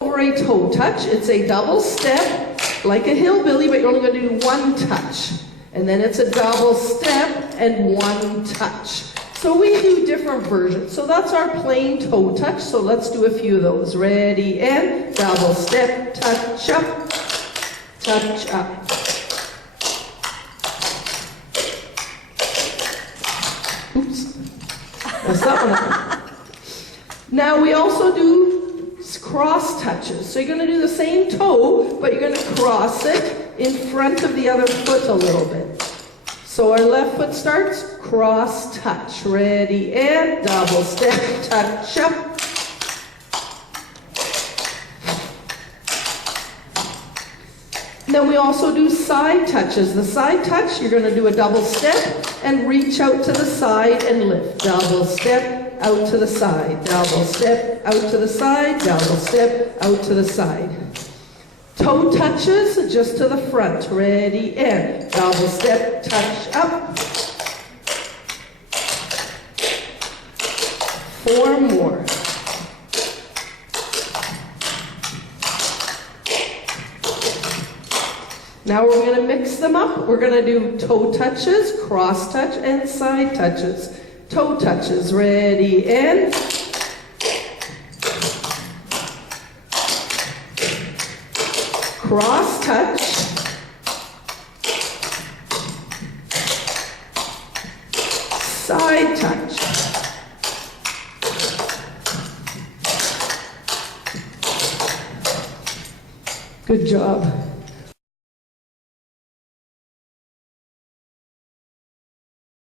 For a toe touch, it's a double step, like a hillbilly, but you're only going to do one touch. And then it's a double step and one touch. So we do different versions. So that's our plain toe touch. So let's do a few of those. Ready, and double step, touch up, touch up. Oops. That's that one up. Now we also do cross touches. So you're going to do the same toe, but you're going to cross it in front of the other foot a little bit. So our left foot starts, cross touch. Ready, and double step, touch up. Then we also do side touches. The side touch, you're going to do a double step and reach out to the side and lift. Double step, out to the side. Double step, out to the side. Double step, out to the side. Toe touches just to the front. Ready, and double step, touch up. 4 more. Now we're going to mix them up. We're going to do toe touches, cross touch, and side touches. Toe touches. Ready, and cross touch, side touch, good job.